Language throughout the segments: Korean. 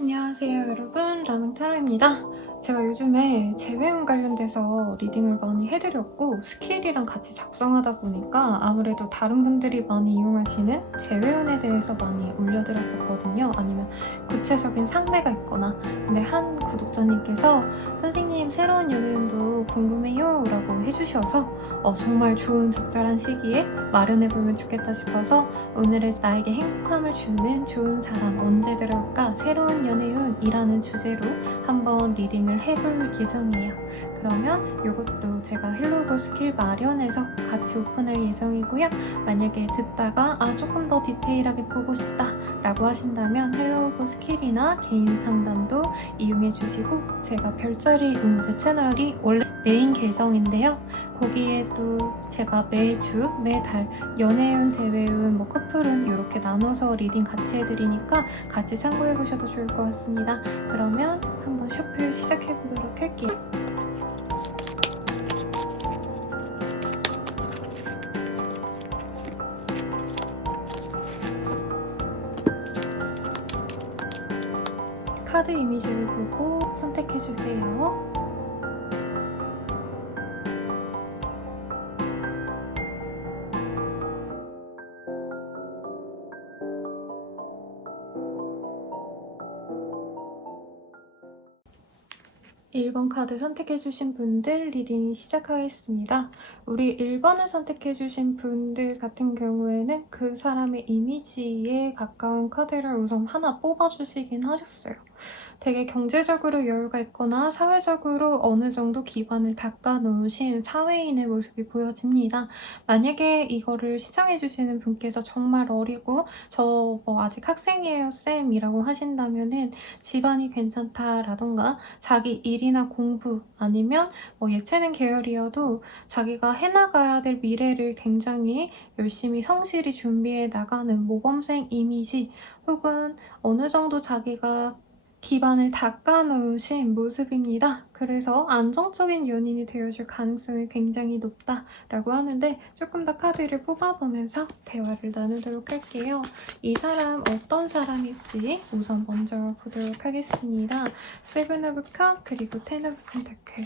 안녕하세요 여러분, 라멘타로입니다. 제가 요즘에 재회원 관련돼서 리딩을 많이 해드렸고 스킬이랑 같이 작성하다 보니까 아무래도 다른 분들이 많이 이용하시는 재회원에 대해서 많이 올려드렸었거든요. 아니면 구체적인 상대가 있거나. 근데 한 구독자님께서 선생님 새로운 연애운도 궁금해요 라고 해주셔서 정말 좋은 적절한 시기에 마련해보면 좋겠다 싶어서 오늘은 나에게 행복함을 주는 좋은 사람 언제 들어올까 새로운 연애운이라는 주제로 한번 리딩을 해볼 예정이에요. 그러면 이것도 제가 헬로고 스킬 마련해서 같이 오픈할 예정이고요. 만약에 듣다가 조금 더 디테일하게 보고 싶다 라고 하신다면 헬로고 스킬이나 개인 상담도 이용해 주시고, 제가 별자리 운세 채널이 원래 메인 계정인데요. 거기에도 제가 매주, 매달 연애운, 재회운, 커플운 이렇게 나눠서 리딩 같이 해드리니까 같이 참고해보셔도 좋을 것 같습니다. 그러면 한번 셔플 시작해보도록 할게요. 카드 이미지를 보고 선택해주세요. 1번 카드 선택해주신 분들 리딩 시작하겠습니다. 우리 1번을 선택해주신 분들 같은 경우에는 그 사람의 이미지에 가까운 카드를 우선 하나 뽑아주시긴 하셨어요. 되게 경제적으로 여유가 있거나 사회적으로 어느 정도 기반을 닦아놓으신 사회인의 모습이 보여집니다. 만약에 이거를 시청해주시는 분께서 정말 어리고 저 아직 학생이에요 쌤이라고 하신다면은 집안이 괜찮다라던가 자기 일이나 공부 아니면 예체능 계열이어도 자기가 해나가야 될 미래를 굉장히 열심히 성실히 준비해 나가는 모범생 이미지, 혹은 어느 정도 자기가 기반을 닦아놓으신 모습입니다. 그래서 안정적인 연인이 되어줄 가능성이 굉장히 높다라고 하는데, 조금 더 카드를 뽑아보면서 대화를 나누도록 할게요. 이 사람 어떤 사람일지 우선 먼저 보도록 하겠습니다. 세븐 오브 컵, 그리고 텐 오브 펜타클,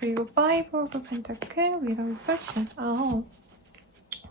그리고 파이브 오브 펜타클, 위다웃 포춘.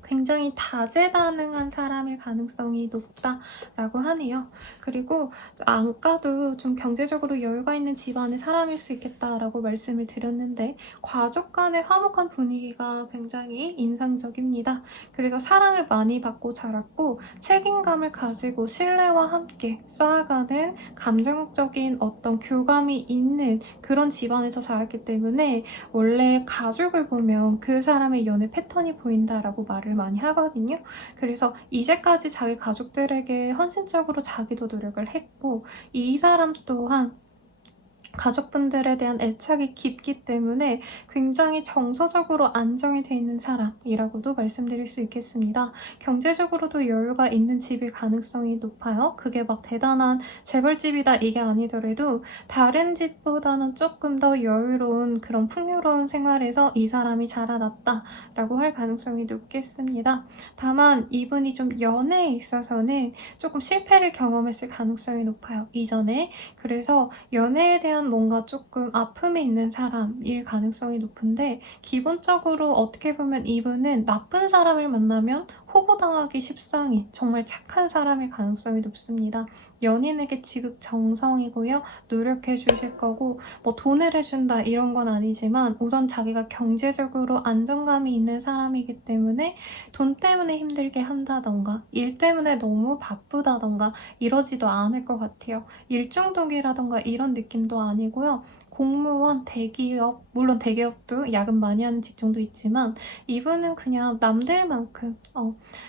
굉장히 다재다능한 사람일 가능성이 높다라고 하네요. 그리고 아까도 좀 경제적으로 여유가 있는 집안의 사람일 수 있겠다라고 말씀을 드렸는데, 가족 간의 화목한 분위기가 굉장히 인상적입니다. 그래서 사랑을 많이 받고 자랐고 책임감을 가지고 신뢰와 함께 쌓아가는 감정적인 어떤 교감이 있는 그런 집안에서 자랐기 때문에 원래 가족을 보면 그 사람의 연애 패턴이 보인다라고 말을 많이 하거든요. 그래서 이제까지 자기 가족들에게 헌신적으로 자기도 노력을 했고, 이 사람 또한 가족분들에 대한 애착이 깊기 때문에 굉장히 정서적으로 안정이 돼 있는 사람이라고도 말씀드릴 수 있겠습니다. 경제적으로도 여유가 있는 집일 가능성이 높아요. 그게 막 대단한 재벌집이다 이게 아니더라도 다른 집보다는 조금 더 여유로운 그런 풍요로운 생활에서 이 사람이 자라났다라고 할 가능성이 높겠습니다. 다만 이분이 좀 연애에 있어서는 조금 실패를 경험했을 가능성이 높아요, 이전에. 그래서 연애에 대한 뭔가 조금 아픔이 있는 사람일 가능성이 높은데, 기본적으로 어떻게 보면 이분은 나쁜 사람을 만나면 호구당하기 십상인 정말 착한 사람일 가능성이 높습니다. 연인에게 지극정성이고요. 노력해 주실 거고, 돈을 해준다 이런 건 아니지만 우선 자기가 경제적으로 안정감이 있는 사람이기 때문에 돈 때문에 힘들게 한다던가 일 때문에 너무 바쁘다던가 이러지도 않을 것 같아요. 일중독이라던가 이런 느낌도 아니고요. 공무원, 대기업, 물론 대기업도 야근 많이 하는 직종도 있지만 이분은 그냥 남들만큼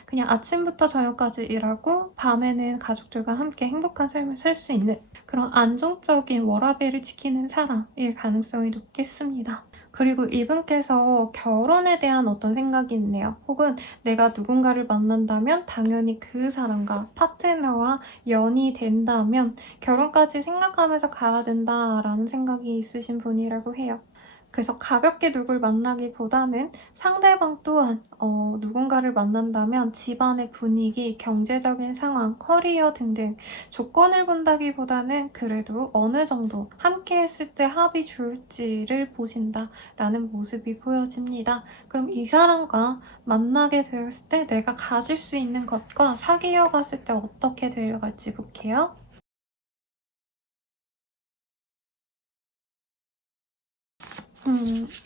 그냥 아침부터 저녁까지 일하고 밤에는 가족들과 함께 행복한 삶을 살 수 있는 그런 안정적인 워라밸을 지키는 사람일 가능성이 높겠습니다. 그리고 이분께서 결혼에 대한 어떤 생각이 있네요. 혹은 내가 누군가를 만난다면 당연히 그 사람과 파트너와 연이 된다면 결혼까지 생각하면서 가야 된다라는 생각이 있으신 분이라고 해요. 그래서 가볍게 누굴 만나기보다는 상대방 또한 누군가를 만난다면 집안의 분위기, 경제적인 상황, 커리어 등등 조건을 본다기보다는 그래도 어느 정도 함께 했을 때 합이 좋을지를 보신다라는 모습이 보여집니다. 그럼 이 사람과 만나게 되었을 때 내가 가질 수 있는 것과 사귀어 갔을 때 어떻게 되어갈지 볼게요.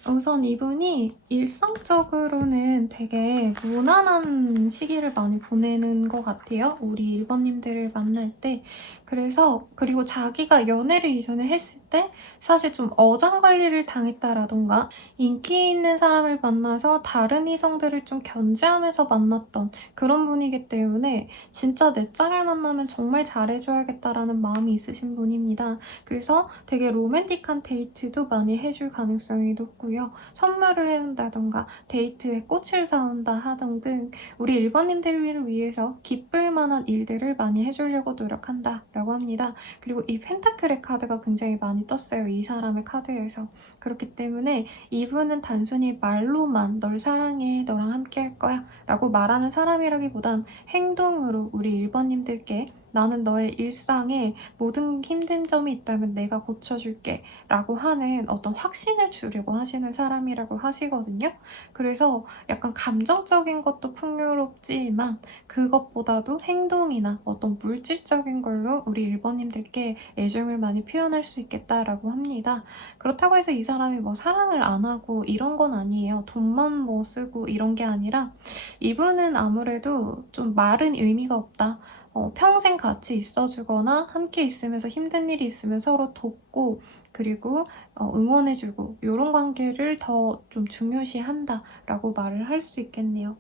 우선 이분이 일상적으로는 되게 무난한 시기를 많이 보내는 것 같아요. 우리 1번님들을 만날 때. 그래서, 그리고 자기가 연애를 이전에 했을 때 사실 좀 어장관리를 당했다라던가 인기 있는 사람을 만나서 다른 이성들을 좀 견제하면서 만났던 그런 분이기 때문에 진짜 내 짝을 만나면 정말 잘해줘야겠다라는 마음이 있으신 분입니다. 그래서 되게 로맨틱한 데이트도 많이 해줄 가능성이 높고요. 선물을 해온다던가 데이트에 꽃을 사온다 하던 등 우리 일본인들을 위해서 기쁠 만한 일들을 많이 해주려고 노력한다 라고 합니다. 그리고 이 펜타클의 카드가 굉장히 많이 떴어요. 이 사람의 카드에서. 그렇기 때문에 이분은 단순히 말로만 널 사랑해, 너랑 함께 할 거야 라고 말하는 사람이라기보단 행동으로 우리 일본님들께 나는 너의 일상에 모든 힘든 점이 있다면 내가 고쳐줄게 라고 하는 어떤 확신을 주려고 하시는 사람이라고 하시거든요. 그래서 약간 감정적인 것도 풍요롭지만 그것보다도 행동이나 어떤 물질적인 걸로 우리 일본님들께 애정을 많이 표현할 수 있겠다라고 합니다. 그렇다고 해서 이 사람이 뭐 사랑을 안 하고 이런 건 아니에요. 돈만 뭐 쓰고 이런 게 아니라 이분은 아무래도 좀 말은 의미가 없다. 평생 같이 있어주거나 함께 있으면서 힘든 일이 있으면 서로 돕고 그리고 응원해주고 이런 관계를 더 좀 중요시한다라고 말을 할 수 있겠네요.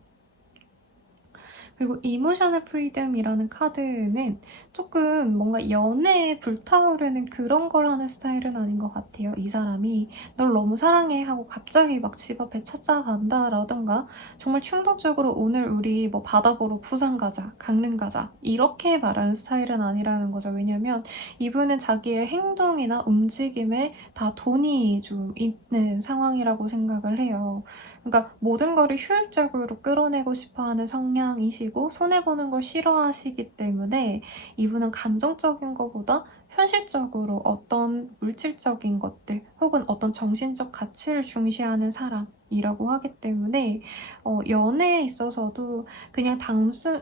그리고 이모셔널 프리덤이라는 카드는 조금 뭔가 연애에 불타오르는 그런 걸 하는 스타일은 아닌 것 같아요. 이 사람이 널 너무 사랑해 하고 갑자기 막 집 앞에 찾아간다라던가 정말 충동적으로 오늘 우리 뭐 바다 보러 부산 가자, 강릉 가자 이렇게 말하는 스타일은 아니라는 거죠. 왜냐면 이분은 자기의 행동이나 움직임에 다 돈이 좀 있는 상황이라고 생각을 해요. 그러니까 모든 거를 효율적으로 끌어내고 싶어하는 성향이시고 손해보는 걸 싫어하시기 때문에 이분은 감정적인 것보다 현실적으로 어떤 물질적인 것들 혹은 어떤 정신적 가치를 중시하는 사람이라고 하기 때문에 연애에 있어서도 그냥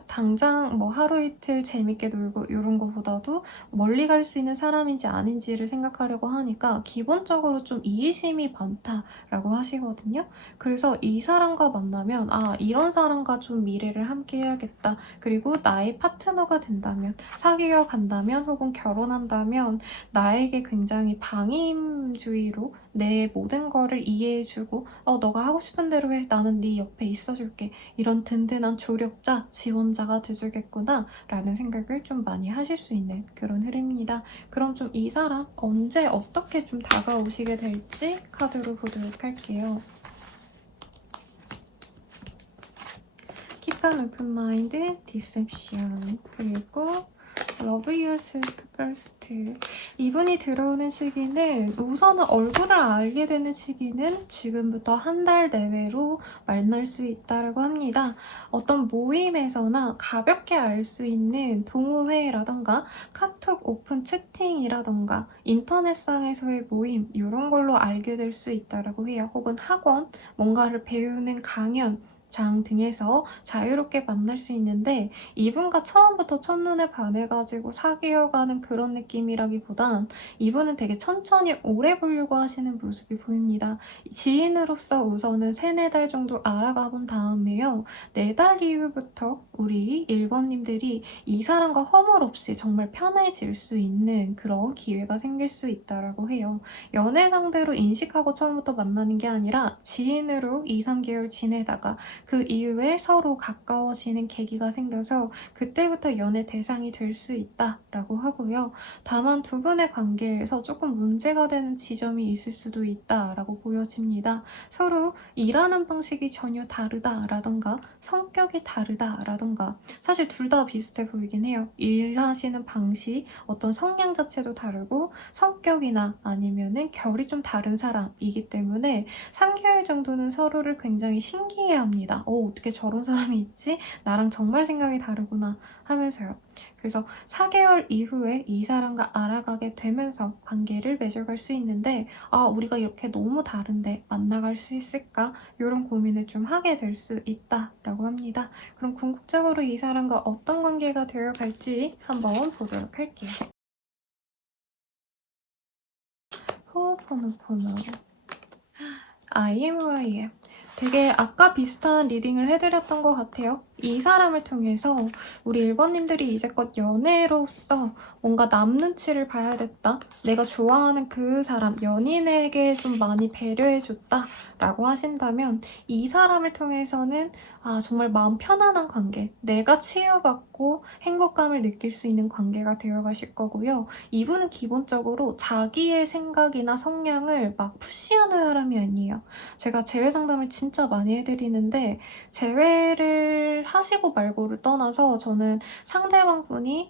당장 뭐 하루 이틀 재밌게 놀고 이런 것보다도 멀리 갈 수 있는 사람인지 아닌지를 생각하려고 하니까 기본적으로 좀 이해심이 많다라고 하시거든요. 그래서 이 사람과 만나면 아 이런 사람과 좀 미래를 함께 해야겠다. 그리고 나의 파트너가 된다면 사귀어 간다면 혹은 결혼한다면 나에게 굉장히 방임주의로 내 모든 거를 이해해주고 너가 하고 싶은 대로 해. 나는 네 옆에 있어줄게. 이런 든든한 조력자, 지원자가 돼주겠구나 라는 생각을 좀 많이 하실 수 있는 그런 흐름입니다. 그럼 좀 이 사람 언제 어떻게 좀 다가오시게 될지 카드로 보도록 할게요. Keep an open mind, deception. 그리고 Love yourself first. 이분이 들어오는 시기는 우선은 얼굴을 알게 되는 시기는 지금부터 한 달 내외로 만날 수 있다고 합니다. 어떤 모임에서나 가볍게 알 수 있는 동호회라던가 카톡 오픈 채팅이라던가 인터넷상에서의 모임 이런 걸로 알게 될 수 있다고 해요. 혹은 학원, 뭔가를 배우는 강연 장 등에서 자유롭게 만날 수 있는데 이분과 처음부터 첫눈에 반해가지고 사귀어가는 그런 느낌이라기보단 이분은 되게 천천히 오래 보려고 하시는 모습이 보입니다. 지인으로서 우선은 3-4달 정도 알아가 본 다음에요. 4달 이후부터 우리 1번님들이 이 사람과 허물 없이 정말 편해질 수 있는 그런 기회가 생길 수 있다고 해요. 연애 상대로 인식하고 처음부터 만나는 게 아니라 지인으로 2-3개월 지내다가 그 이후에 서로 가까워지는 계기가 생겨서 그때부터 연애 대상이 될 수 있다라고 하고요. 다만 두 분의 관계에서 조금 문제가 되는 지점이 있을 수도 있다라고 보여집니다. 서로 일하는 방식이 전혀 다르다라던가 성격이 다르다라던가 사실 둘 다 비슷해 보이긴 해요. 일하시는 방식, 어떤 성향 자체도 다르고 성격이나 아니면은 결이 좀 다른 사람이기 때문에 3개월 정도는 서로를 굉장히 신기해합니다. 어떻게 저런 사람이 있지? 나랑 정말 생각이 다르구나 하면서요. 그래서 4개월 이후에 이 사람과 알아가게 되면서 관계를 맺어갈 수 있는데 우리가 이렇게 너무 다른데 만나갈 수 있을까? 이런 고민을 좀 하게 될 수 있다라고 합니다. 그럼 궁극적으로 이 사람과 어떤 관계가 되어갈지 한번 보도록 할게요. 호호포노포노 IMYM 되게 아까 비슷한 리딩을 해드렸던 것 같아요. 이 사람을 통해서 우리 1번님들이 이제껏 연애로서 뭔가 남 눈치를 봐야겠다. 내가 좋아하는 그 사람, 연인에게 좀 많이 배려해줬다 라고 하신다면 이 사람을 통해서는 정말 마음 편안한 관계, 내가 치유받고 행복감을 느낄 수 있는 관계가 되어가실 거고요. 이분은 기본적으로 자기의 생각이나 성향을 막 푸시하는 사람이 아니에요. 제가 재회 상담을 진짜 많이 해드리는데 재회를 하시고 말고를 떠나서 저는 상대방 분이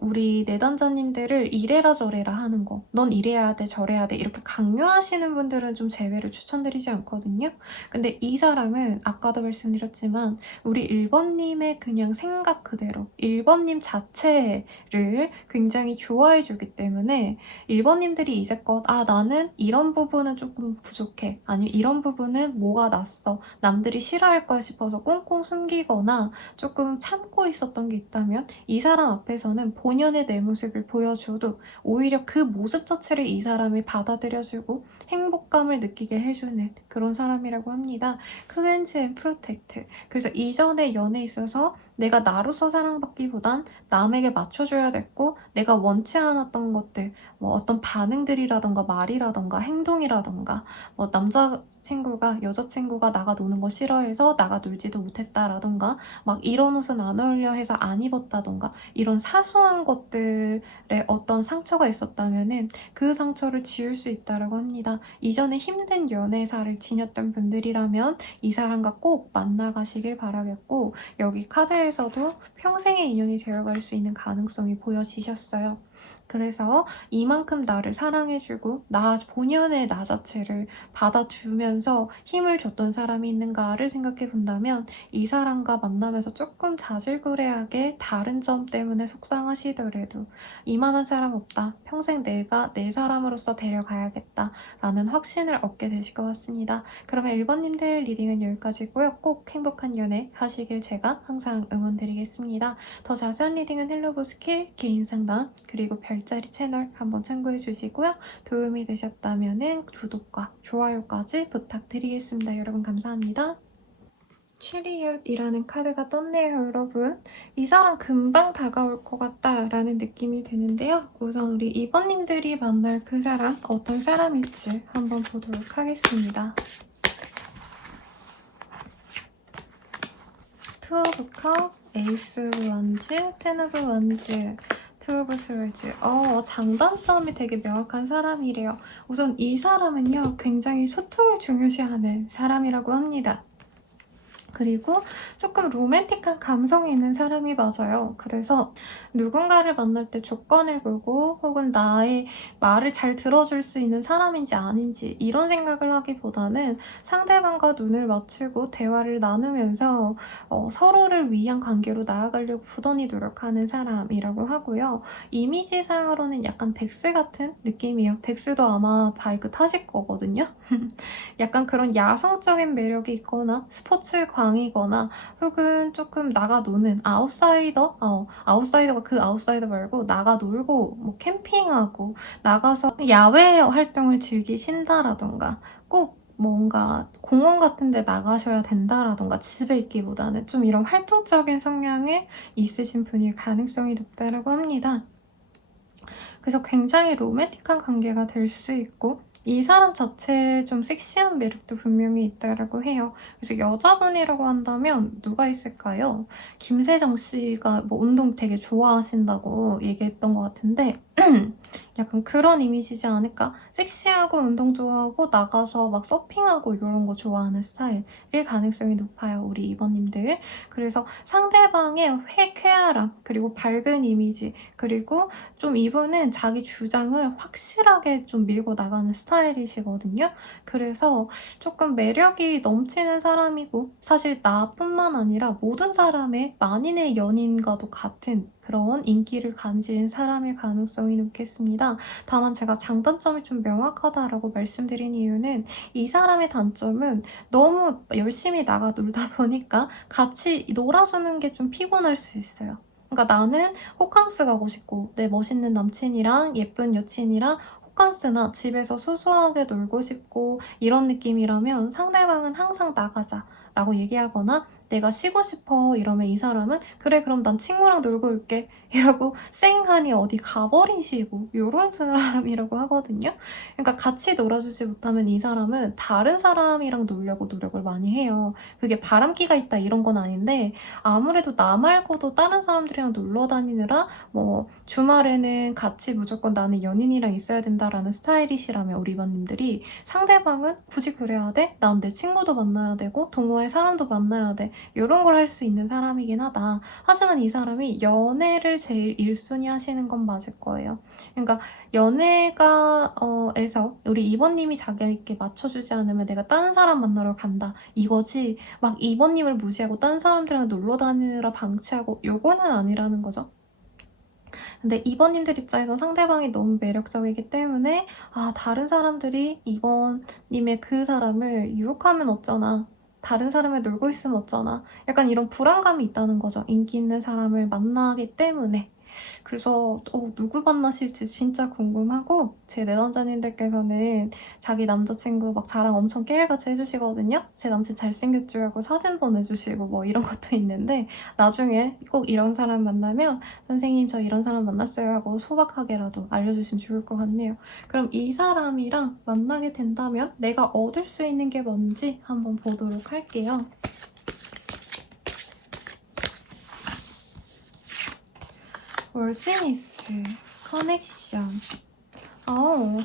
우리 내담자님들을 이래라 저래라 하는 거, 넌 이래야 돼 저래야 돼 이렇게 강요하시는 분들은 좀 재회를 추천드리지 않거든요. 근데 이 사람은 아까도 말씀드렸지만 우리 1번님의 그냥 생각 그대로 1번님 자체를 굉장히 좋아해주기 때문에 1번님들이 이제껏 나는 이런 부분은 조금 부족해, 아니면 이런 부분은 뭐가 났어, 남들이 싫어할 거야 싶어서 꽁꽁 숨기거나 조금 참고 있었던 게 있다면 이 사람 앞에서는 본연의 내 모습을 보여줘도 오히려 그 모습 자체를 이 사람이 받아들여주고 행복감을 느끼게 해주는 그런 사람이라고 합니다. 클렌즈 앤 프로텍트. 그래서 이전의 연애에 있어서 내가 나로서 사랑받기보단 남에게 맞춰줘야 됐고 내가 원치 않았던 것들, 뭐 어떤 반응들이라던가 말이라던가 행동이라던가 뭐 남자친구가 여자친구가 나가 노는 거 싫어해서 나가 놀지도 못했다라던가 막 이런 옷은 안 어울려 해서 안 입었다던가 이런 사소한 것들에 어떤 상처가 있었다면은 그 상처를 지울 수 있다라고 합니다. 이전에 힘든 연애사를 지녔던 분들이라면 이 사람과 꼭 만나가시길 바라겠고 여기 카드에서도 평생의 인연이 되어갈 수 있는 가능성이 보여지셨어요. 그래서 이만큼 나를 사랑해주고 나 본연의 나 자체를 받아주면서 힘을 줬던 사람이 있는가를 생각해 본다면 이 사람과 만나면서 조금 자질구레하게 다른 점 때문에 속상하시더라도 이만한 사람 없다. 평생 내가 내 사람으로서 데려가야겠다. 라는 확신을 얻게 되실 것 같습니다. 그러면 1번님들 리딩은 여기까지고요. 꼭 행복한 연애 하시길 제가 항상 응원드리겠습니다. 더 자세한 리딩은 헬로보 스킬, 개인 상담, 그리고 별자리 채널 한번 참고해 주시고요. 도움이 되셨다면 구독과 좋아요까지 부탁드리겠습니다. 여러분 감사합니다. 체리엇이라는 카드가 떴네요, 여러분. 이 사람 금방 다가올 것 같다라는 느낌이 드는데요. 우선 우리 이번님들이 만날 그 사람, 어떤 사람일지 한번 보도록 하겠습니다. 투 오브 컵, 에이스 원즈, 텐 오브 원즈, 투 오브 스월즈. 장단점이 되게 명확한 사람이래요. 우선 이 사람은요, 굉장히 소통을 중요시하는 사람이라고 합니다. 그리고 조금 로맨틱한 감성이 있는 사람이 맞아요. 그래서 누군가를 만날 때 조건을 보고 혹은 나의 말을 잘 들어줄 수 있는 사람인지 아닌지 이런 생각을 하기보다는 상대방과 눈을 맞추고 대화를 나누면서 서로를 위한 관계로 나아가려고 부단히 노력하는 사람이라고 하고요. 이미지상으로는 약간 덱스 같은 느낌이에요. 덱스도 아마 바이크 타실 거거든요. 약간 그런 야성적인 매력이 있거나 스포츠 광이거나 혹은 조금 나가 노는 아웃사이더? 아웃사이더가 그 아웃사이더 말고 나가 놀고 뭐 캠핑하고 나가서 야외 활동을 즐기신다라던가 꼭 뭔가 공원 같은 데 나가셔야 된다라던가 집에 있기보다는 좀 이런 활동적인 성향이 있으신 분일 가능성이 높다라고 합니다. 그래서 굉장히 로맨틱한 관계가 될 수 있고 이 사람 자체에 좀 섹시한 매력도 분명히 있다라고 해요. 그래서 여자분이라고 한다면 누가 있을까요? 김세정 씨가 뭐 운동 되게 좋아하신다고 얘기했던 것 같은데 약간 그런 이미지지 않을까? 섹시하고 운동 좋아하고 나가서 막 서핑하고 이런 거 좋아하는 스타일일 가능성이 높아요, 우리 이번님들. 그래서 상대방의 쾌활함, 그리고 밝은 이미지, 그리고 좀 이분은 자기 주장을 확실하게 좀 밀고 나가는 스타일이시거든요. 그래서 조금 매력이 넘치는 사람이고, 사실 나뿐만 아니라 모든 사람의 만인의 연인과도 같은 그런 인기를 가진 사람일 가능성이 높겠습니다. 다만 제가 장단점이 좀 명확하다라고 말씀드린 이유는 이 사람의 단점은 너무 열심히 나가 놀다 보니까 같이 놀아주는 게 좀 피곤할 수 있어요. 그러니까 나는 호캉스 가고 싶고 내 멋있는 남친이랑 예쁜 여친이랑 호캉스나 집에서 소소하게 놀고 싶고 이런 느낌이라면 상대방은 항상 나가자 라고 얘기하거나 내가 쉬고 싶어 이러면 이 사람은 그래 그럼 난 친구랑 놀고 올게 이러고 쌩하니 어디 가버리시고 이런 사람이라고 하거든요. 그러니까 같이 놀아주지 못하면 이 사람은 다른 사람이랑 놀려고 노력을 많이 해요. 그게 바람기가 있다 이런 건 아닌데 아무래도 나 말고도 다른 사람들이랑 놀러 다니느라 뭐 주말에는 같이 무조건 나는 연인이랑 있어야 된다라는 스타일이시라면 우리 이반님들이 상대방은 굳이 그래야 돼? 난 내 친구도 만나야 되고 동호회 사람도 만나야 돼. 이런 걸 할 수 있는 사람이긴 하다. 하지만 이 사람이 연애를 제일 1순위 하시는 건 맞을 거예요. 그러니까 연애가 에서 우리 이번님이 자기에게 맞춰주지 않으면 내가 다른 사람 만나러 간다 이거지 막 이번님을 무시하고 다른 사람들이랑 놀러 다니느라 방치하고 요거는 아니라는 거죠. 근데 이번님들 입장에서 상대방이 너무 매력적이기 때문에 아 다른 사람들이 이번님의 그 사람을 유혹하면 어쩌나 다른 사람을 놀고 있으면 어쩌나 약간 이런 불안감이 있다는 거죠. 인기 있는 사람을 만나기 때문에. 그래서 누구 만나실지 진짜 궁금하고 제 내담자님들께서는 자기 남자친구 막 자랑 엄청 깨알같이 해주시거든요. 제 남친 잘생겼죠 하고 사진 보내주시고 뭐 이런 것도 있는데 나중에 꼭 이런 사람 만나면 선생님 저 이런 사람 만났어요 하고 소박하게라도 알려주시면 좋을 것 같네요. 그럼 이 사람이랑 만나게 된다면 내가 얻을 수 있는 게 뭔지 한번 보도록 할게요. 월세니스, 커넥션,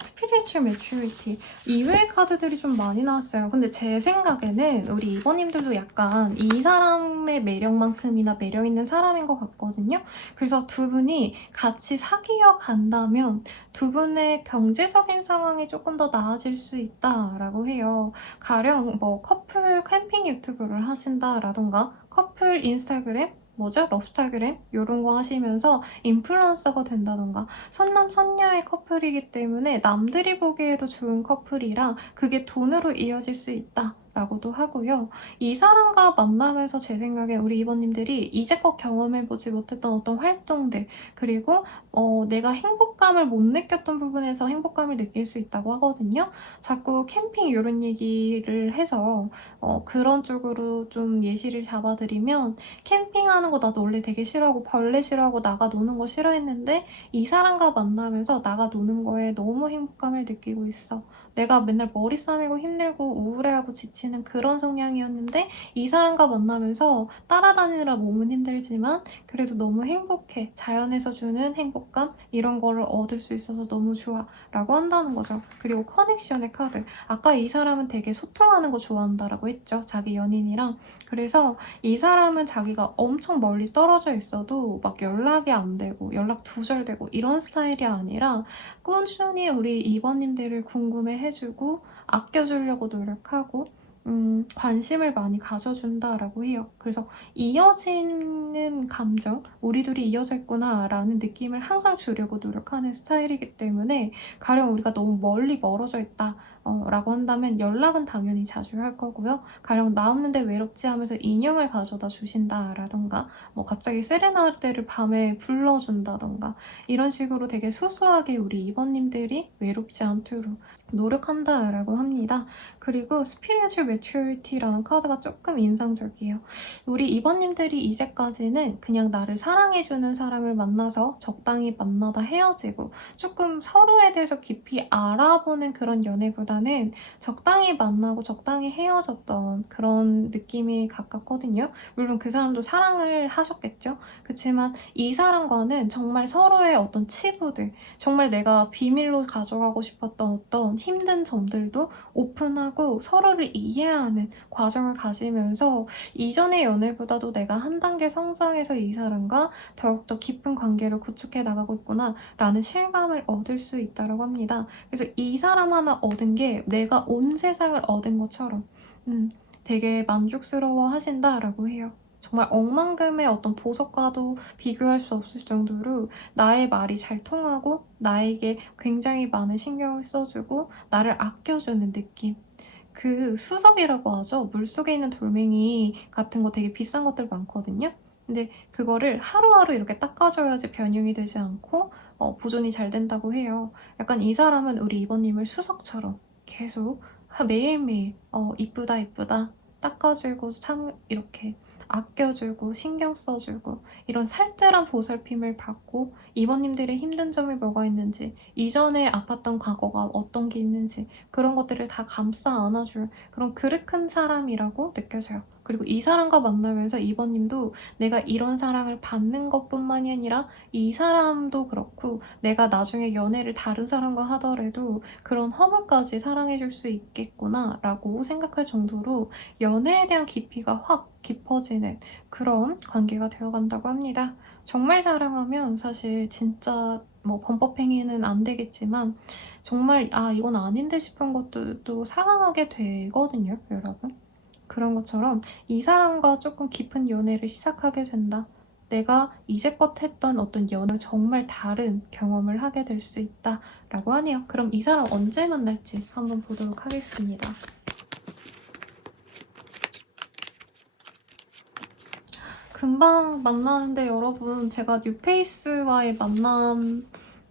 스피리추얼 매추리티 이외의 카드들이 좀 많이 나왔어요. 근데 제 생각에는 우리 이번님들도 약간 이 사람의 매력만큼이나 매력 있는 사람인 것 같거든요. 그래서 두 분이 같이 사귀어 간다면 두 분의 경제적인 상황이 조금 더 나아질 수 있다라고 해요. 가령 뭐 커플 캠핑 유튜브를 하신다라던가 커플 인스타그램 뭐죠? 럽스타그램? 이런 거 하시면서 인플루언서가 된다던가 선남 선녀의 커플이기 때문에 남들이 보기에도 좋은 커플이라 그게 돈으로 이어질 수 있다. 라고도 하고요. 이 사람과 만나면서 제 생각에 우리 이번님들이 이제껏 경험해보지 못했던 어떤 활동들 그리고 내가 행복감을 못 느꼈던 부분에서 행복감을 느낄 수 있다고 하거든요. 자꾸 캠핑 이런 얘기를 해서 그런 쪽으로 좀 예시를 잡아드리면 캠핑하는 거 나도 원래 되게 싫어하고 벌레 싫어하고 나가 노는 거 싫어했는데 이 사람과 만나면서 나가 노는 거에 너무 행복감을 느끼고 있어. 내가 맨날 머리 싸매고 힘들고 우울해하고 지치는 그런 성향이었는데 이 사람과 만나면서 따라다니느라 몸은 힘들지만 그래도 너무 행복해. 자연에서 주는 행복감 이런 거를 얻을 수 있어서 너무 좋아 라고 한다는 거죠. 그리고 커넥션의 카드. 아까 이 사람은 되게 소통하는 거 좋아한다라고 했죠. 자기 연인이랑. 그래서 이 사람은 자기가 엄청 멀리 떨어져 있어도 막 연락이 안 되고 연락 두절되고 이런 스타일이 아니라 꾸준히 우리 이번님들을 궁금해해주고 아껴주려고 노력하고 관심을 많이 가져준다라고 해요. 그래서 이어지는 감정, 우리 둘이 이어져 있구나 라는 느낌을 항상 주려고 노력하는 스타일이기 때문에 가령 우리가 너무 멀리 멀어져 있다. 라고 한다면 연락은 당연히 자주 할 거고요. 가령 나 없는데 외롭지 하면서 인형을 가져다 주신다라던가 뭐 갑자기 세레나데를 밤에 불러준다던가 이런 식으로 되게 소소하게 우리 이번님들이 외롭지 않도록 노력한다라고 합니다. 그리고 Spiritual Maturity라는 카드가 조금 인상적이에요. 우리 이번님들이 이제까지는 그냥 나를 사랑해주는 사람을 만나서 적당히 만나다 헤어지고 조금 서로에 대해서 깊이 알아보는 그런 연애보다는 적당히 만나고 적당히 헤어졌던 그런 느낌이 가깝거든요. 물론 그 사람도 사랑을 하셨겠죠. 그렇지만 이 사람과는 정말 서로의 어떤 치부들, 정말 내가 비밀로 가져가고 싶었던 어떤 힘든 점들도 오픈하고 서로를 이해하는 과정을 가지면서 이전의 연애보다도 내가 한 단계 성장해서 이 사람과 더욱더 깊은 관계를 구축해 나가고 있구나 라는 실감을 얻을 수 있다고 합니다. 그래서 이 사람 하나 얻은 게 내가 온 세상을 얻은 것처럼 되게 만족스러워 하신다라고 해요. 정말 억만금의 어떤 보석과도 비교할 수 없을 정도로 나의 말이 잘 통하고 나에게 굉장히 많은 신경을 써주고 나를 아껴주는 느낌. 그 수석이라고 하죠. 물속에 있는 돌멩이 같은 거 되게 비싼 것들 많거든요. 근데 그거를 하루하루 이렇게 닦아줘야지 변형이 되지 않고 보존이 잘 된다고 해요. 약간 이 사람은 우리 이번님을 수석처럼 계속 매일매일 이쁘다 이쁘다 닦아주고 참 이렇게 아껴주고 신경 써주고 이런 살뜰한 보살핌을 받고 이번님들의 힘든 점이 뭐가 있는지 이전에 아팠던 과거가 어떤 게 있는지 그런 것들을 다 감싸 안아줄 그런 그릇 큰 사람이라고 느껴져요. 그리고 이 사람과 만나면서 이번님도 내가 이런 사랑을 받는 것뿐만이 아니라 이 사람도 그렇고 내가 나중에 연애를 다른 사람과 하더라도 그런 허물까지 사랑해줄 수 있겠구나 라고 생각할 정도로 연애에 대한 깊이가 확 깊어지는 그런 관계가 되어간다고 합니다. 정말 사랑하면 사실 진짜 뭐 범법행위는 안 되겠지만 정말 이건 아닌데 싶은 것들도 사랑하게 되거든요, 여러분. 그런 것처럼 이 사람과 조금 깊은 연애를 시작하게 된다. 내가 이제껏 했던 어떤 연애 정말 다른 경험을 하게 될 수 있다라고 하네요. 그럼 이 사람 언제 만날지 한번 보도록 하겠습니다. 금방 만나는데 여러분 제가 뉴페이스와의 만남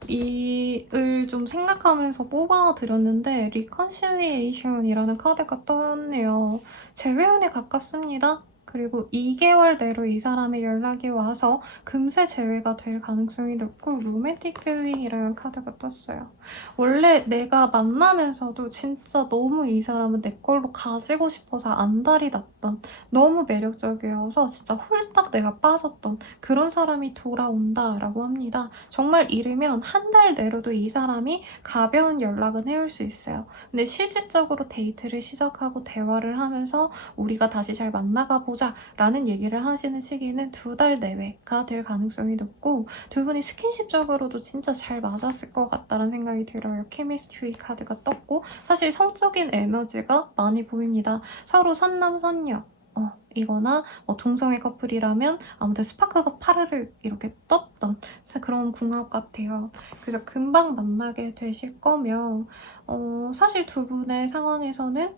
이을 좀 생각하면서 뽑아드렸는데 리컨실리에이션이라는 카드가 떴네요. 재회원에 가깝습니다. 그리고 2개월 내로 이 사람의 연락이 와서 금세 재회가 될 가능성이 높고 로맨틱 필링이라는 카드가 떴어요. 원래 내가 만나면서도 진짜 너무 이 사람은 내 걸로 가지고 싶어서 안달이 났던 너무 매력적이어서 진짜 홀딱 내가 빠졌던 그런 사람이 돌아온다라고 합니다. 정말 이르면 한 달 내로도 이 사람이 가벼운 연락은 해올 수 있어요. 근데 실질적으로 데이트를 시작하고 대화를 하면서 우리가 다시 잘 만나가 보자 라는 얘기를 하시는 시기는 2달 내외가 될 가능성이 높고 두 분이 스킨십적으로도 진짜 잘 맞았을 것 같다는 생각이 들어요. 케미스트리 카드가 떴고 사실 성적인 에너지가 많이 보입니다. 서로 선남선녀 이거나 동성애 커플이라면 아무튼 스파크가 파르르 이렇게 떴던 그런 궁합 같아요. 그래서 금방 만나게 되실 거면 사실 두 분의 상황에서는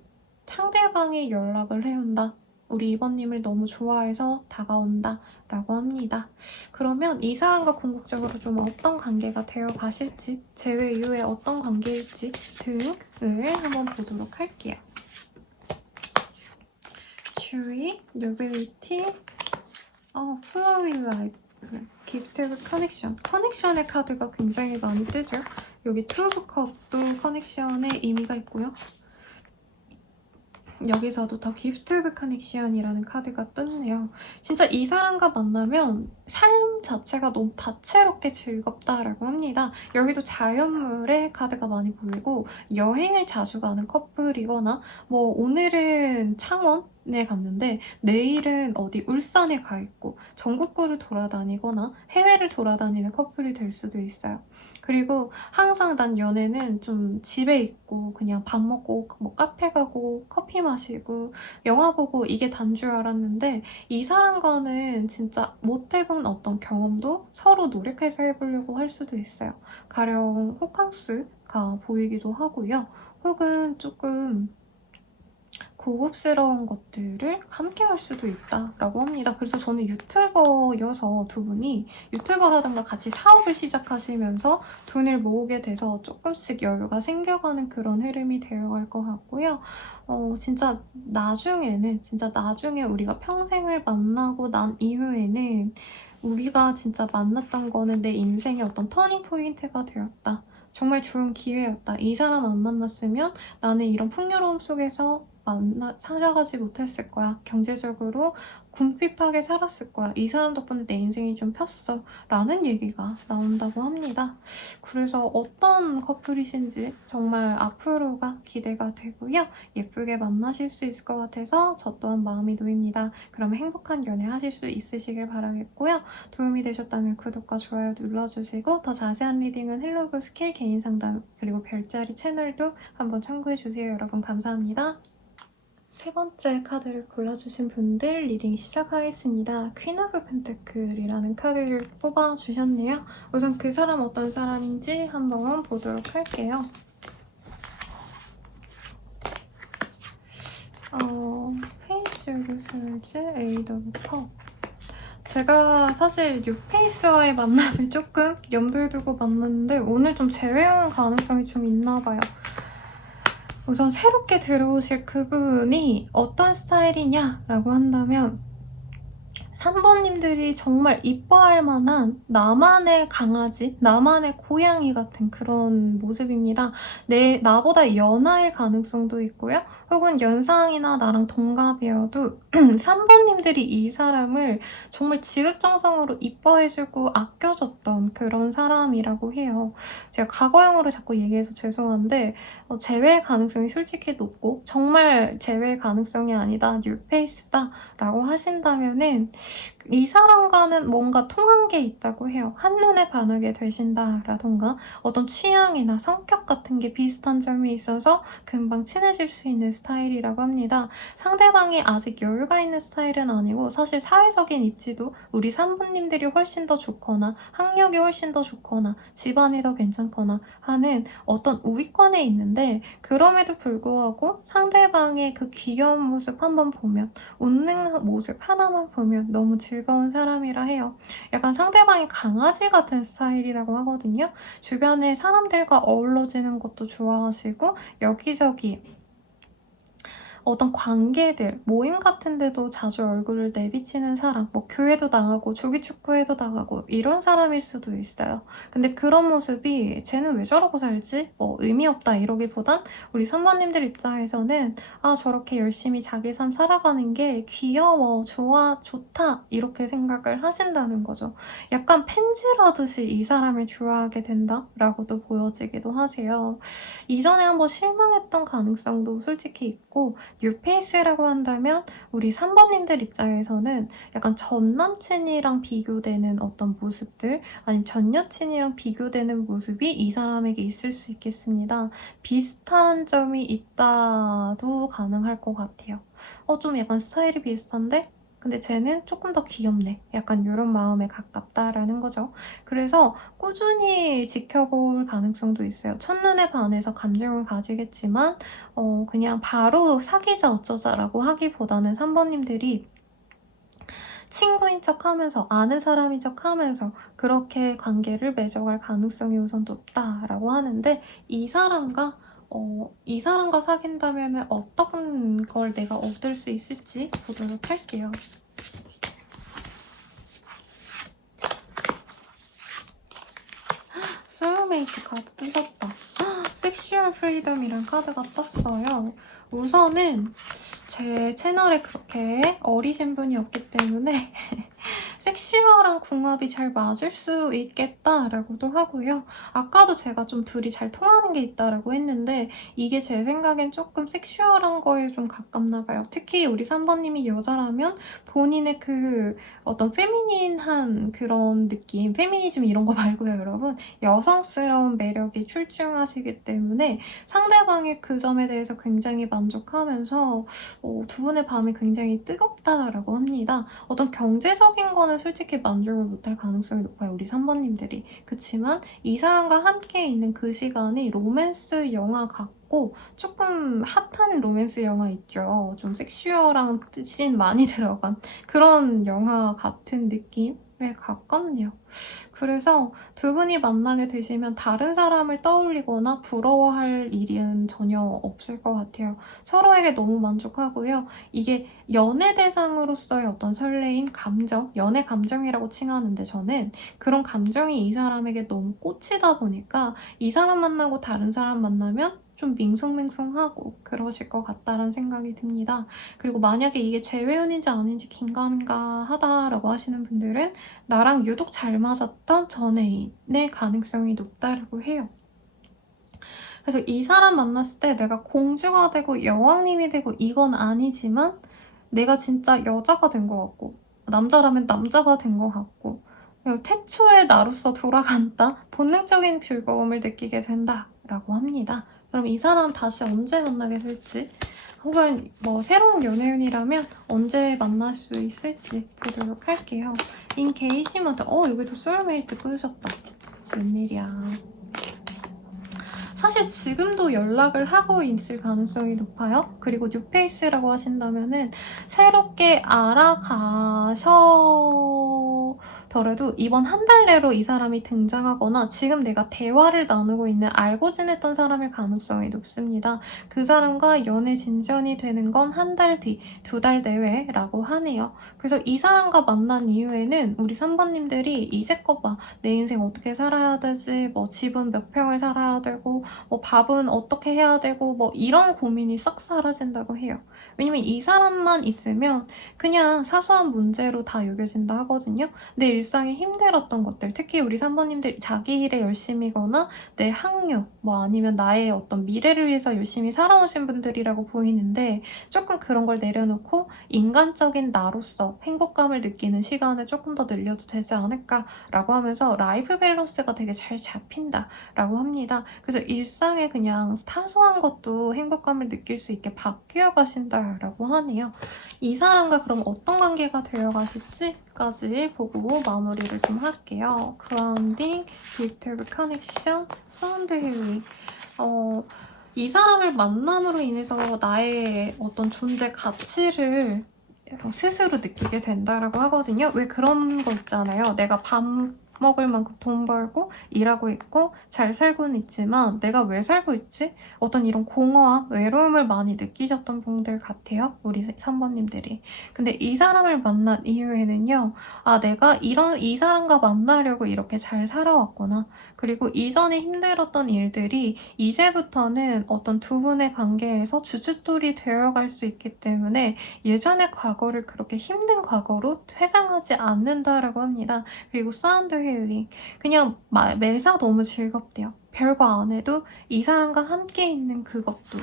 상대방이 연락을 해온다. 우리 이번님을 너무 좋아해서 다가온다 라고 합니다. 그러면 이 사람과 궁극적으로 좀 어떤 관계가 되어 가실지 재회 이후에 어떤 관계일지 등을 한번 보도록 할게요. 슈리, 노빌리티, 플로잉 라이프, 기프트 커넥션. 커넥션의 카드가 굉장히 많이 뜨죠. 여기 투 오브 컵도 커넥션의 의미가 있고요. 여기서도 더 기프트 오브 커넥션이라는 카드가 떴네요. 진짜 이 사람과 만나면 삶 자체가 너무 다채롭게 즐겁다라고 합니다. 여기도 자연물의 카드가 많이 보이고 여행을 자주 가는 커플이거나 뭐 오늘은 창원에 갔는데 내일은 어디 울산에 가 있고 전국구를 돌아다니거나 해외를 돌아다니는 커플이 될 수도 있어요. 그리고 항상 난 연애는 좀 집에 있고 그냥 밥 먹고 뭐 카페 가고 커피 마시고 영화 보고 이게 단 줄 알았는데 이 사람과는 진짜 못 해본 어떤 경험도 서로 노력해서 해보려고 할 수도 있어요. 가령 호캉스가 보이기도 하고요. 혹은 조금 고급스러운 것들을 함께 할 수도 있다라고 합니다. 그래서 저는 유튜버여서 두 분이 유튜버라든가 같이 사업을 시작하시면서 돈을 모으게 돼서 조금씩 여유가 생겨가는 그런 흐름이 되어갈 것 같고요. 진짜 나중에 우리가 평생을 만나고 난 이후에는 우리가 진짜 만났던 거는 내 인생의 어떤 터닝 포인트가 되었다. 정말 좋은 기회였다. 이 사람 안 만났으면 나는 이런 풍요로움 속에서 살아가지 못했을 거야. 경제적으로 궁핍하게 살았을 거야. 이 사람 덕분에 내 인생이 좀 폈어. 라는 얘기가 나온다고 합니다. 그래서 어떤 커플이신지 정말 앞으로가 기대가 되고요. 예쁘게 만나실 수 있을 것 같아서 저 또한 마음이 놓입니다. 그럼 행복한 연애 하실 수 있으시길 바라겠고요. 도움이 되셨다면 구독과 좋아요 눌러주시고 더 자세한 리딩은 헬로우 스킬 개인 상담 그리고 별자리 채널도 한번 참고해주세요. 여러분 감사합니다. 세 번째 카드를 골라주신 분들 리딩 시작하겠습니다. 퀸 오브 펜테클이라는 카드를 뽑아주셨네요. 우선 그 사람 어떤 사람인지 한번 보도록 할게요. 페이스 오브 스월즈, 에이드 오브 컵. 제가 사실 뉴페이스와의 만남을 조금 염두에 두고 만났는데 오늘 좀 제외하는 가능성이 좀 있나 봐요. 우선 새롭게 들어오실 그분이 어떤 스타일이냐라고 한다면 3번님들이 정말 이뻐할 만한 나만의 강아지, 나만의 고양이 같은 그런 모습입니다. 나보다 연하일 가능성도 있고요. 혹은 연상이나 나랑 동갑이어도 3번님들이 이 사람을 정말 지극정성으로 이뻐해주고 아껴줬던 그런 사람이라고 해요. 제가 과거형으로 자꾸 얘기해서 죄송한데 제외 가능성이 솔직히 높고 정말 제외 가능성이 아니다, 뉴페이스다 라고 하신다면은 이 사람과는 뭔가 통한 게 있다고 해요. 한눈에 반하게 되신다라던가 어떤 취향이나 성격 같은 게 비슷한 점이 있어서 금방 친해질 수 있는 스타일이라고 합니다. 상대방이 아직 여유가 있는 스타일은 아니고 사실 사회적인 입지도 우리 산부님들이 훨씬 더 좋거나 학력이 훨씬 더 좋거나 집안이 더 괜찮거나 하는 어떤 우위권에 있는데 그럼에도 불구하고 상대방의 그 귀여운 모습 한번 보면 웃는 모습 하나만 보면 너무 즐거운 사람이라 해요. 약간 상대방이 강아지 같은 스타일이라고 하거든요. 주변에 사람들과 어우러지는 것도 좋아하시고 여기저기 어떤 관계들, 모임 같은 데도 자주 얼굴을 내비치는 사람, 뭐 교회도 나가고 조기축구회도 나가고 이런 사람일 수도 있어요. 근데 그런 모습이 쟤는 왜 저러고 살지? 뭐 의미 없다 이러기보단 우리 선배님들 입장에서는 아 저렇게 열심히 자기 삶 살아가는 게 귀여워, 좋아, 좋다 이렇게 생각을 하신다는 거죠. 약간 펜질하듯이 이 사람을 좋아하게 된다라고도 보여지기도 하세요. 이전에 한번 실망했던 가능성도 솔직히 있고 뉴페이스라고 한다면 우리 3번님들 입장에서는 약간 전 남친이랑 비교되는 어떤 모습들 아니면 전 여친이랑 비교되는 모습이 이 사람에게 있을 수 있겠습니다. 비슷한 점이 있다도 가능할 것 같아요. 좀 약간 스타일이 비슷한데? 근데 쟤는 조금 더 귀엽네. 약간 이런 마음에 가깝다라는 거죠. 그래서 꾸준히 지켜볼 가능성도 있어요. 첫눈에 반해서 감정을 가지겠지만 그냥 바로 사귀자 어쩌자라고 하기보다는 3번님들이 친구인 척 하면서 아는 사람인 척 하면서 그렇게 관계를 맺어갈 가능성이 우선 높다라고 하는데 이 사람과 사귄다면 어떤 걸 내가 얻을 수 있을지 보도록 할게요. 소울메이트 카드 뜯었다. 섹슈얼 프리덤이란 카드가 떴어요. 우선은 제 채널에 그렇게 어리신 분이 없기 때문에 섹슈얼한 궁합이 잘 맞을 수 있겠다라고도 하고요. 아까도 제가 좀 둘이 잘 통하는 게 있다라고 했는데 이게 제 생각엔 조금 섹슈얼한 거에 좀 가깝나 봐요. 특히 우리 3번님이 여자라면 본인의 그 어떤 페미닌한 그런 느낌, 페미니즘 이런 거 말고요, 여러분. 여성스러운 매력이 출중하시기 때문에 상대방의 그 점에 대해서 굉장히 만족하면서 두 분의 밤이 굉장히 뜨겁다라고 합니다. 어떤 경제적인 거는 솔직히 만족을 못할 가능성이 높아요, 우리 3번님들이. 그치만 이 사람과 함께 있는 그 시간이 로맨스 영화 같고 조금 핫한 로맨스 영화 있죠. 좀 섹슈얼한 씬 많이 들어간 그런 영화 같은 느낌에 가깝네요. 그래서 두 분이 만나게 되시면 다른 사람을 떠올리거나 부러워할 일은 전혀 없을 것 같아요. 서로에게 너무 만족하고요. 이게 연애 대상으로서의 어떤 설레임, 감정, 연애 감정이라고 칭하는데 저는 그런 감정이 이 사람에게 너무 꽂히다 보니까 이 사람 만나고 다른 사람 만나면 좀 밍숭맹숭하고 그러실 것 같다라는 생각이 듭니다. 그리고 만약에 이게 재회원인지 아닌지 긴가민가하다라고 하시는 분들은 나랑 유독 잘 맞았던 전 애인의 가능성이 높다고 해요. 그래서 이 사람 만났을 때 내가 공주가 되고 여왕님이 되고 이건 아니지만 내가 진짜 여자가 된 것 같고 남자라면 남자가 된 것 같고 태초의 나로서 돌아간다, 본능적인 즐거움을 느끼게 된다라고 합니다. 그럼 이 사람 다시 언제 만나게 될지 혹은 뭐 새로운 연애운이라면 언제 만날 수 있을지 보도록 할게요. 인게이지먼트, 여기도 소울메이트 끄셨다. 웬일이야. 사실 지금도 연락을 하고 있을 가능성이 높아요. 그리고 뉴페이스라고 하신다면은 새롭게 알아가셔더라도 이번 한 달 내로 이 사람이 등장하거나 지금 내가 대화를 나누고 있는 알고 지냈던 사람일 가능성이 높습니다. 그 사람과 연애 진전이 되는 건 한 달 뒤, 2달 내외라고 하네요. 그래서 이 사람과 만난 이후에는 우리 3번님들이 이제껏 막 내 인생 어떻게 살아야 되지, 뭐 집은 몇 평을 살아야 되고 뭐 밥은 어떻게 해야 되고 뭐 이런 고민이 싹 사라진다고 해요. 왜냐면 이 사람만 있으면 그냥 사소한 문제로 다 여겨진다 하거든요. 내 일상에 힘들었던 것들, 특히 우리 3번님들 자기 일에 열심이거나 내 학력, 뭐 아니면 나의 어떤 미래를 위해서 열심히 살아오신 분들이라고 보이는데 조금 그런 걸 내려놓고 인간적인 나로서 행복감을 느끼는 시간을 조금 더 늘려도 되지 않을까라고 하면서 라이프 밸런스가 되게 잘 잡힌다라고 합니다. 그래서 일상에 그냥 사소한 것도 행복감을 느낄 수 있게 바뀌어 가신다라고 하네요. 이 사람과 그럼 어떤 관계가 되어 가실지까지 보고 마무리를 좀 할게요. 그라운딩, 디지털 커넥션, 사운드 힐링. 이 사람을 만남으로 인해서 나의 어떤 존재 가치를 스스로 느끼게 된다라고 하거든요. 왜 그런 거 있잖아요. 내가 밥 먹을 만큼 돈 벌고 일하고 있고 잘 살고는 있지만 내가 왜 살고 있지? 어떤 이런 공허함, 외로움을 많이 느끼셨던 분들 같아요. 우리 3번님들이. 근데 이 사람을 만난 이후에는요. 내가 이 사람과 만나려고 이렇게 잘 살아왔구나. 그리고 이전에 힘들었던 일들이 이제부터는 어떤 두 분의 관계에서 주춧돌이 되어갈 수 있기 때문에 예전의 과거를 그렇게 힘든 과거로 회상하지 않는다라고 합니다. 그리고 사운드 힐링. 그냥 매사 너무 즐겁대요. 별거 안 해도 이 사람과 함께 있는 그것도.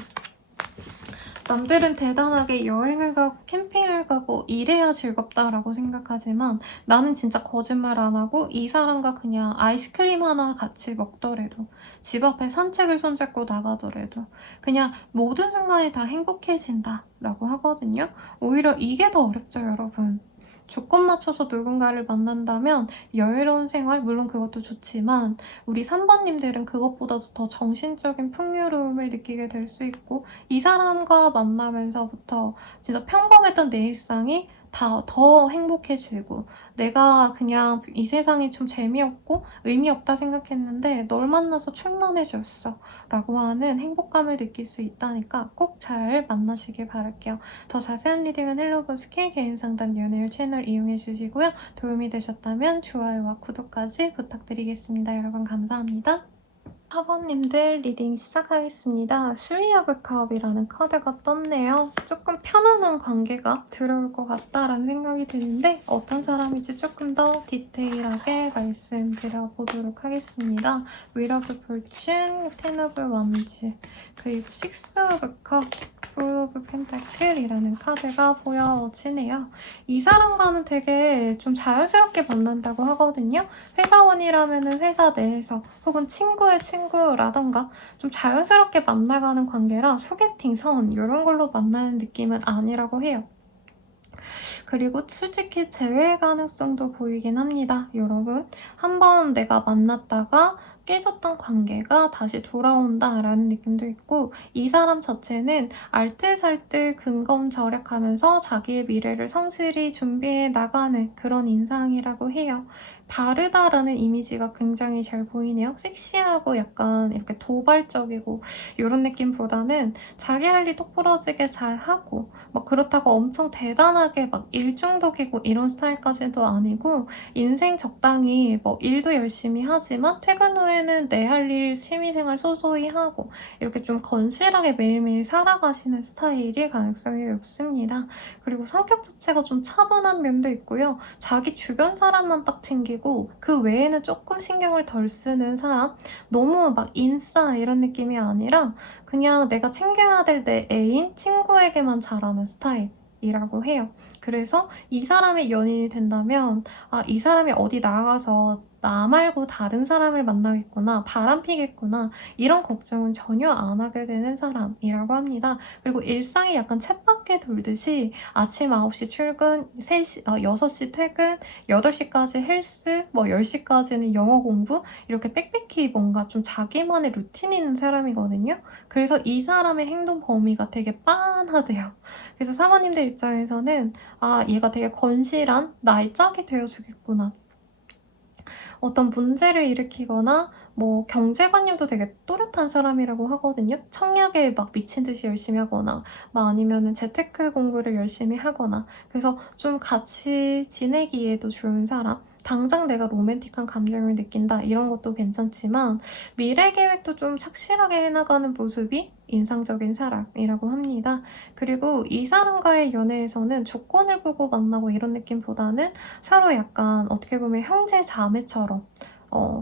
남들은 대단하게 여행을 가고 캠핑을 가고 이래야 즐겁다라고 생각하지만 나는 진짜 거짓말 안 하고 이 사람과 그냥 아이스크림 하나 같이 먹더라도 집 앞에 산책을 손잡고 나가더라도 그냥 모든 순간이 다 행복해진다라고 하거든요. 오히려 이게 더 어렵죠, 여러분. 조건 맞춰서 누군가를 만난다면 여유로운 생활, 물론 그것도 좋지만 우리 3번님들은 그것보다도 더 정신적인 풍요로움을 느끼게 될 수 있고 이 사람과 만나면서부터 진짜 평범했던 내 일상이 더 행복해지고 내가 그냥 이 세상이 좀 재미없고 의미 없다 생각했는데 널 만나서 충만해졌어 라고 하는 행복감을 느낄 수 있다니까 꼭 잘 만나시길 바랄게요. 더 자세한 리딩은 헬로본 스킬 개인상담 연애율 채널 이용해주시고요. 도움이 되셨다면 좋아요와 구독까지 부탁드리겠습니다. 여러분 감사합니다. 사번님들 리딩 시작하겠습니다. Three of Cup이라는 카드가 떴네요. 조금 편안한 관계가 들어올 것 같다라는 생각이 드는데 어떤 사람인지 조금 더 디테일하게 말씀드려보도록 하겠습니다. Wheel of Fortune, Ten of Wands, 그리고 Six of Cup, Fool of Pentacle이라는 카드가 보여지네요. 이 사람과는 되게 좀 자연스럽게 만난다고 하거든요. 회사원이라면 회사 내에서 혹은 친구의 친구라던가 좀 자연스럽게 만나가는 관계라 소개팅, 선 이런 걸로 만나는 느낌은 아니라고 해요. 그리고 솔직히 재회 가능성도 보이긴 합니다. 여러분, 한번 내가 만났다가 깨졌던 관계가 다시 돌아온다라는 느낌도 있고 이 사람 자체는 알뜰살뜰 근검절약하면서 자기의 미래를 성실히 준비해 나가는 그런 인상이라고 해요. 바르다라는 이미지가 굉장히 잘 보이네요. 섹시하고 약간 이렇게 도발적이고 이런 느낌보다는 자기 할 일 똑부러지게 잘하고 막 그렇다고 엄청 대단하게 막 일중독이고 이런 스타일까지도 아니고 인생 적당히 뭐 일도 열심히 하지만 퇴근 후에는 내 할 일 취미생활 소소히 하고 이렇게 좀 건실하게 매일매일 살아가시는 스타일일 가능성이 높습니다. 그리고 성격 자체가 좀 차분한 면도 있고요. 자기 주변 사람만 딱 챙기고 그 외에는 조금 신경을 덜 쓰는 사람, 너무 막 인싸 이런 느낌이 아니라 그냥 내가 챙겨야 될 내 애인, 친구에게만 잘하는 스타일이라고 해요. 그래서 이 사람의 연인이 된다면 이 사람이 어디 나가서 나 말고 다른 사람을 만나겠구나, 바람피겠구나 이런 걱정은 전혀 안 하게 되는 사람이라고 합니다. 그리고 일상이 약간 쳇바퀴 돌듯이 아침 9시 출근, 6시 퇴근, 8시까지 헬스, 뭐 10시까지는 영어 공부 이렇게 빽빽히 뭔가 좀 자기만의 루틴이 있는 사람이거든요. 그래서 이 사람의 행동 범위가 되게 빤하대요. 그래서 사모님들 입장에서는 얘가 되게 건실한 나의 짝이 되어주겠구나. 어떤 문제를 일으키거나 뭐 경제관념도 되게 또렷한 사람이라고 하거든요. 청약에 막 미친 듯이 열심히 하거나 막 아니면은 재테크 공부를 열심히 하거나 그래서 좀 같이 지내기에도 좋은 사람. 당장 내가 로맨틱한 감정을 느낀다 이런 것도 괜찮지만 미래 계획도 좀 착실하게 해나가는 모습이 인상적인 사람이라고 합니다. 그리고 이 사람과의 연애에서는 조건을 보고 만나고 이런 느낌보다는 서로 약간 어떻게 보면 형제 자매처럼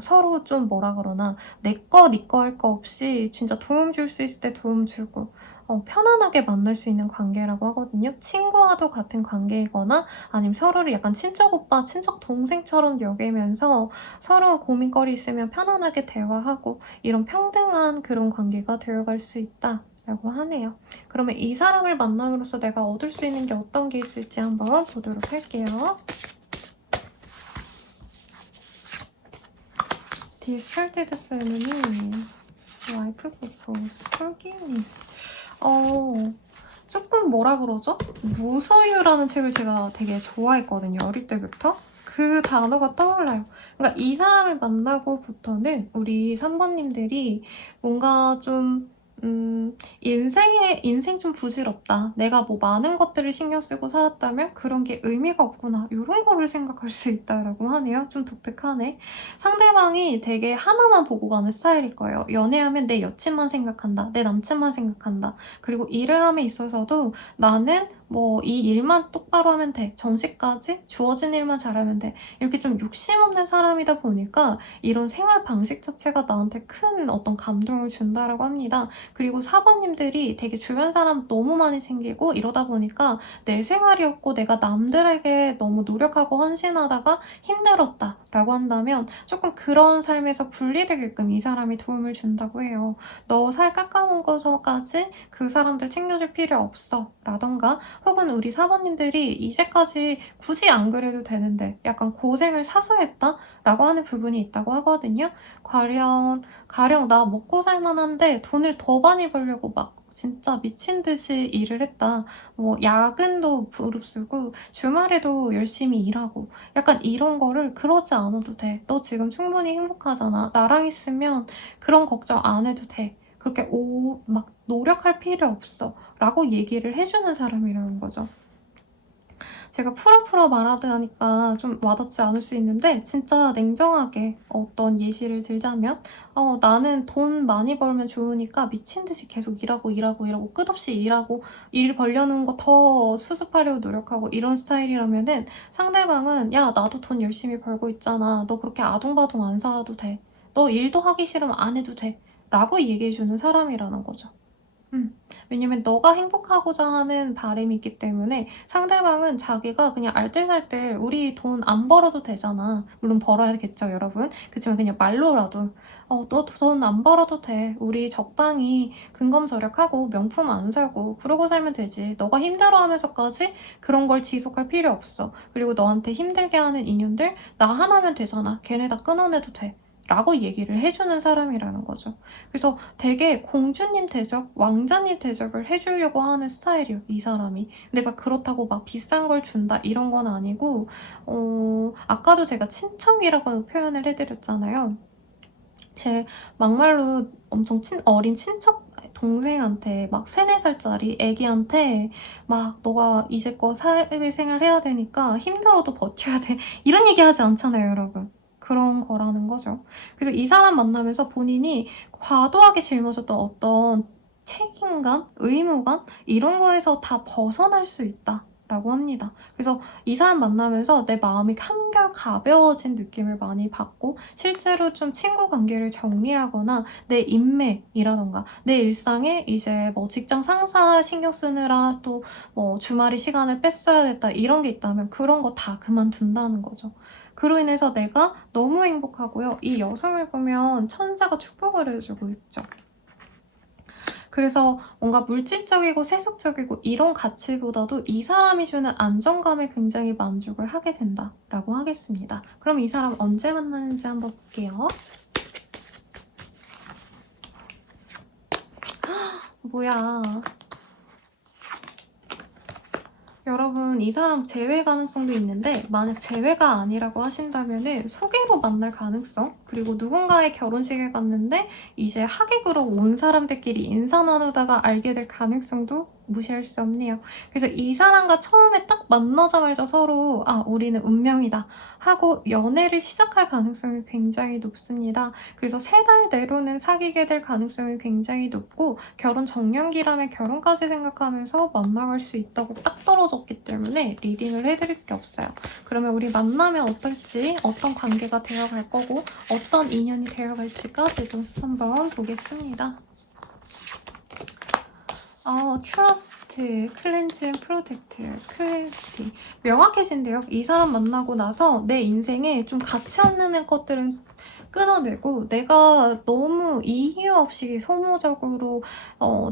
서로 좀 뭐라 그러나 내 거, 네 거 할 거 없이 진짜 도움 줄 수 있을 때 도움 주고 편안하게 만날 수 있는 관계라고 하거든요. 친구와도 같은 관계이거나 아니면 서로를 약간 친척 오빠, 친척 동생처럼 여기면서 서로 고민거리 있으면 편안하게 대화하고 이런 평등한 그런 관계가 되어갈 수 있다. 라고 하네요. 그러면 이 사람을 만남으로써 내가 얻을 수 있는 게 어떤 게 있을지 한번 보도록 할게요. Discarded Family, Wife Propose, Forgiveness. 조금 뭐라 그러죠? 무소유라는 책을 제가 되게 좋아했거든요. 어릴 때부터. 그 단어가 떠올라요. 그러니까 이 사람을 만나고부터는 우리 3번님들이 뭔가 좀 인생 좀 부질없다. 내가 뭐 많은 것들을 신경 쓰고 살았다면 그런 게 의미가 없구나. 이런 거를 생각할 수 있다라고 하네요. 좀 독특하네. 상대방이 되게 하나만 보고 가는 스타일일 거예요. 연애하면 내 여친만 생각한다. 내 남친만 생각한다. 그리고 일을 함에 있어서도 나는 뭐 이 일만 똑바로 하면 돼. 정시까지 주어진 일만 잘하면 돼. 이렇게 좀 욕심 없는 사람이다 보니까 이런 생활 방식 자체가 나한테 큰 어떤 감동을 준다라고 합니다. 그리고 4번님들이 되게 주변 사람 너무 많이 챙기고 이러다 보니까 내 생활이 없고 내가 남들에게 너무 노력하고 헌신하다가 힘들었다 라고 한다면 조금 그런 삶에서 분리되게끔 이 사람이 도움을 준다고 해요. 너 살 깎아먹어서까지 그 사람들 챙겨줄 필요 없어 라던가 혹은 우리 4번님들이 이제까지 굳이 안 그래도 되는데 약간 고생을 사서 했다 라고 하는 부분이 있다고 하거든요. 가령 나 먹고 살만한데 돈을 더 많이 벌려고 막 진짜 미친 듯이 일을 했다. 뭐 야근도 무릅쓰고 주말에도 열심히 일하고 약간 이런 거를 그러지 않아도 돼. 너 지금 충분히 행복하잖아. 나랑 있으면 그런 걱정 안 해도 돼. 그렇게 막 노력할 필요 없어. 라고 얘기를 해주는 사람이라는 거죠. 제가 풀어풀어 말하다니까 좀 와닿지 않을 수 있는데 진짜 냉정하게 어떤 예시를 들자면 나는 돈 많이 벌면 좋으니까 미친 듯이 계속 일하고 끝없이 일하고 일 벌려는 거 더 수습하려고 노력하고 이런 스타일이라면은 상대방은 야 나도 돈 열심히 벌고 있잖아. 너 그렇게 아둥바둥 안 살아도 돼. 너 일도 하기 싫으면 안 해도 돼. 라고 얘기해주는 사람이라는 거죠. 왜냐면 너가 행복하고자 하는 바람이 있기 때문에 상대방은 자기가 그냥 알뜰살뜰 우리 돈 안 벌어도 되잖아. 물론 벌어야겠죠, 여러분. 그치만 그냥 말로라도 너 돈 안 벌어도 돼. 우리 적당히 근검절약하고 명품 안 사고 그러고 살면 되지. 너가 힘들어하면서까지 그런 걸 지속할 필요 없어. 그리고 너한테 힘들게 하는 인연들 나 하나면 되잖아. 걔네 다 끊어내도 돼. 라고 얘기를 해주는 사람이라는 거죠. 그래서 되게 공주님 대접, 왕자님 대접을 해주려고 하는 스타일이에요, 이 사람이. 근데 막 그렇다고 막 비싼 걸 준다 이런 건 아니고 아까도 제가 친척이라고 표현을 해드렸잖아요. 제 막말로 엄청 어린 친척 동생한테 막 3, 4살짜리 애기한테 막 너가 이제껏 사회생활 해야 되니까 힘들어도 버텨야 돼 이런 얘기 하지 않잖아요, 여러분. 그런 거라는 거죠. 그래서 이 사람 만나면서 본인이 과도하게 짊어졌던 어떤 책임감, 의무감 이런 거에서 다 벗어날 수 있다 라고 합니다. 그래서 이 사람 만나면서 내 마음이 한결 가벼워진 느낌을 많이 받고 실제로 좀 친구 관계를 정리하거나 내 인맥이라던가 내 일상에 이제 뭐 직장 상사 신경 쓰느라 또 뭐 주말에 시간을 뺐어야 됐다 이런 게 있다면 그런 거 다 그만둔다는 거죠. 그로 인해서 내가 너무 행복하고요. 이 여성을 보면 천사가 축복을 해주고 있죠. 그래서 뭔가 물질적이고 세속적이고 이런 가치보다도 이 사람이 주는 안정감에 굉장히 만족을 하게 된다라고 하겠습니다. 그럼 이 사람 언제 만나는지 한번 볼게요. 뭐야. 여러분 이 사람 재회 가능성도 있는데 만약 재회가 아니라고 하신다면 소개로 만날 가능성 그리고 누군가의 결혼식에 갔는데 이제 하객으로 온 사람들끼리 인사 나누다가 알게 될 가능성도 무시할 수 없네요. 그래서 이 사람과 처음에 딱 만나자마자 서로 우리는 운명이다 하고 연애를 시작할 가능성이 굉장히 높습니다. 그래서 3달 내로는 사귀게 될 가능성이 굉장히 높고 결혼 정년기라면 결혼까지 생각하면서 만나갈 수 있다고 딱 떨어졌기 때문에 리딩을 해드릴 게 없어요. 그러면 우리 만나면 어떨지 어떤 관계가 되어갈 거고 어떤 인연이 되어갈지까지도 한번 보겠습니다. 트러스트, 클렌징, 프로텍트, 클래리티 명확해진대요. 이 사람 만나고 나서 내 인생에 좀 가치 없는 것들은 끊어내고 내가 너무 이유 없이 소모적으로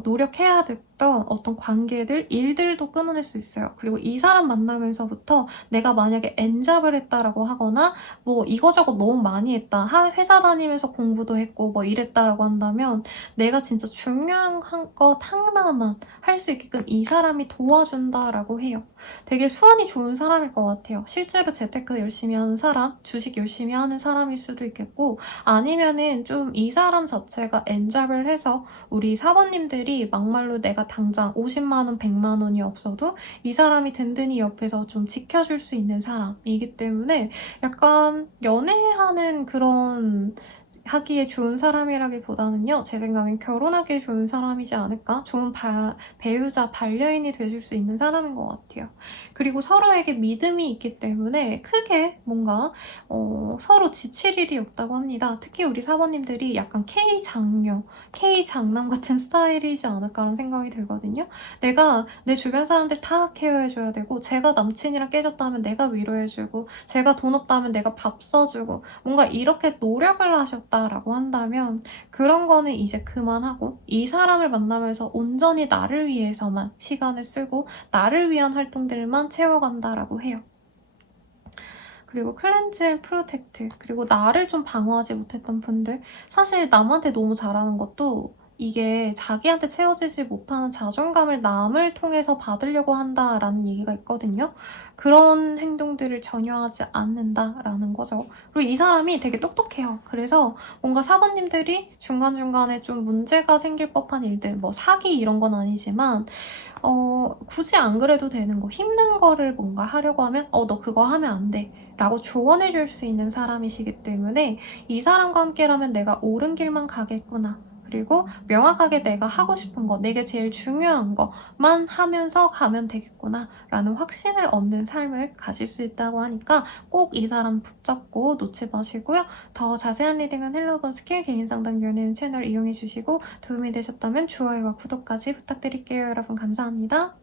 노력해야 됐던 어떤 관계들, 일들도 끊어낼 수 있어요. 그리고 이 사람 만나면서부터 내가 만약에 엔잡을 했다라고 하거나 뭐 이거저거 너무 많이 했다. 회사 다니면서 공부도 했고 뭐 이랬다라고 한다면 내가 진짜 중요한 것 하나만 할 수 있게끔 이 사람이 도와준다라고 해요. 되게 수완이 좋은 사람일 것 같아요. 실제로 재테크 열심히 하는 사람, 주식 열심히 하는 사람일 수도 있겠고 아니면은 좀 이 사람 자체가 엔잡을 해서 우리 사모님들이 막말로 내가 당장 50만 원, 100만 원이 없어도 이 사람이 든든히 옆에서 좀 지켜줄 수 있는 사람이기 때문에 약간 연애하는 그런 하기에 좋은 사람이라기보다는요. 제 생각엔 결혼하기에 좋은 사람이지 않을까? 좋은 배우자, 반려인이 되실 수 있는 사람인 것 같아요. 그리고 서로에게 믿음이 있기 때문에 크게 뭔가 서로 지칠 일이 없다고 합니다. 특히 우리 사모님들이 약간 K장녀, K장남 같은 스타일이지 않을까라는 생각이 들거든요. 내가 내 주변 사람들 다 케어해줘야 되고 제가 남친이랑 깨졌다면 내가 위로해주고 제가 돈 없다면 내가 밥 사주고 뭔가 이렇게 노력을 하셨다라고 한다면 그런 거는 이제 그만하고 이 사람을 만나면서 온전히 나를 위해서만 시간을 쓰고 나를 위한 활동들만 채워간다라고 해요. 그리고 클렌즈 앤 프로텍트 그리고 나를 좀 방어하지 못했던 분들 사실 남한테 너무 잘하는 것도 이게 자기한테 채워지지 못하는 자존감을 남을 통해서 받으려고 한다라는 얘기가 있거든요. 그런 행동들을 전혀 하지 않는다라는 거죠. 그리고 이 사람이 되게 똑똑해요. 그래서 뭔가 사부님들이 중간중간에 좀 문제가 생길 법한 일들, 뭐 사기 이런 건 아니지만 굳이 안 그래도 되는 거, 힘든 거를 뭔가 하려고 하면 너 그거 하면 안 돼 라고 조언해 줄 수 있는 사람이시기 때문에 이 사람과 함께라면 내가 옳은 길만 가겠구나. 그리고 명확하게 내가 하고 싶은 거, 내게 제일 중요한 것만 하면서 가면 되겠구나 라는 확신을 얻는 삶을 가질 수 있다고 하니까 꼭 이 사람 붙잡고 놓지 마시고요. 더 자세한 리딩은 헬로번 스킬 개인상담 연예인 채널 이용해 주시고 도움이 되셨다면 좋아요와 구독까지 부탁드릴게요. 여러분 감사합니다.